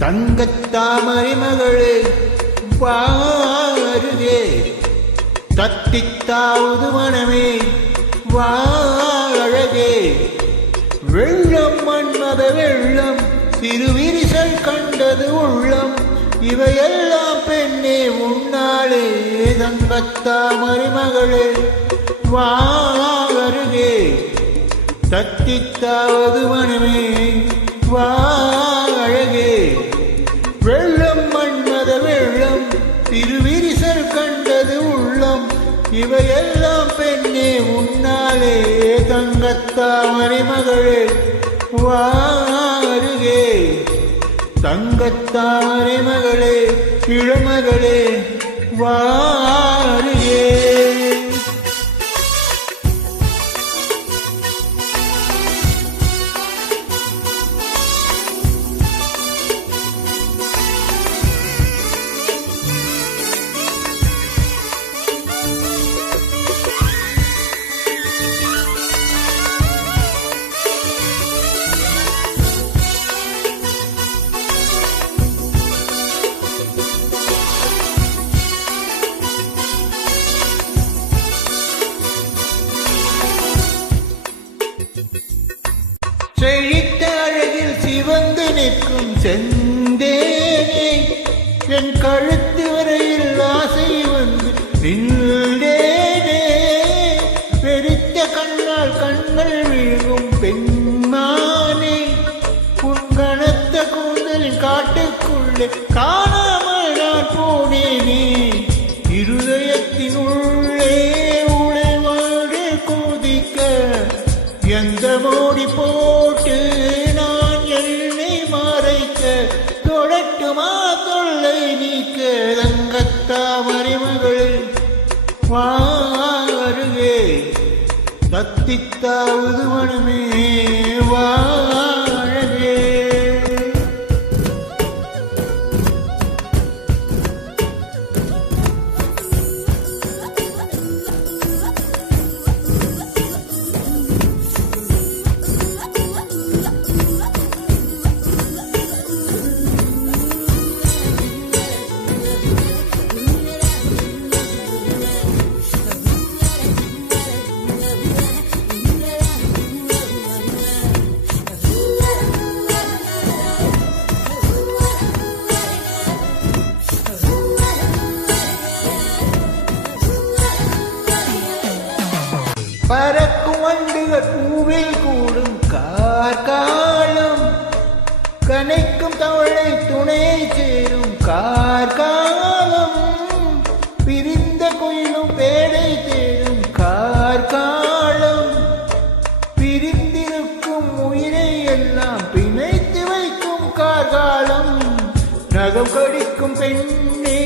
தங்கத்தாமரை மகளே வாருகே, தத்தித்தாவது மனமே வா அழகே. வெள்ளம் மன்மத வெள்ளம் திருவிரிசல் கண்டது உள்ளம், இவையெல்லாம் பெண்ணே உன்னாலே. தங்கத்தாமரை மகளே வா அருகே, தத்தித்தாவது மனமே வா அழகே. வெள்ளம் மன்மத வெள்ளம் திருவிரிசல் கண்டது உள்ளம், இவையெல்லாம் பெண்ணே உன்னாலே. தங்கத்தாமரை மகளே வா அருகே, தங்கத்தாமரை மகளே இளமகளே வா அருகே. செழித்த அழகில் சிவந்து நிற்கும் செந்தேனே, என் கழுத்து வரையில் ஆசை வந்து நின்றேனே. பெருத்த கண்ணால் கண்கள் விழுகும் பெண்மானே, உன் கனத்த கூந்தலின் காட்டுக்குள்ளே காணாமல் நான் போனேனே. இருதயத்தின் உள்ளே உழைவாடு கொதிக்க எந்த மோடி போட்டு நான் என்னை மறைக்க, தொடட்டுமா தொல்லை நீக்க. தங்கத்தாமரை மகளே வா அருகே, தத்தித்தாவது மனமே வா அழகே. பறக்கும் வண்டுகள் பூவில் கூடும் கார்காலம், கனைக்கும் தவளை துணையை சேரும் கார்காலம். பிரிந்த கோயிலும் பேடை தேடும் கார்காலம், பிரிந்திருக்கும் உயிரை எல்லாம் பிணைத்து வைக்கும் கார்காலம். நகம் கடிக்கும் பெண்ணே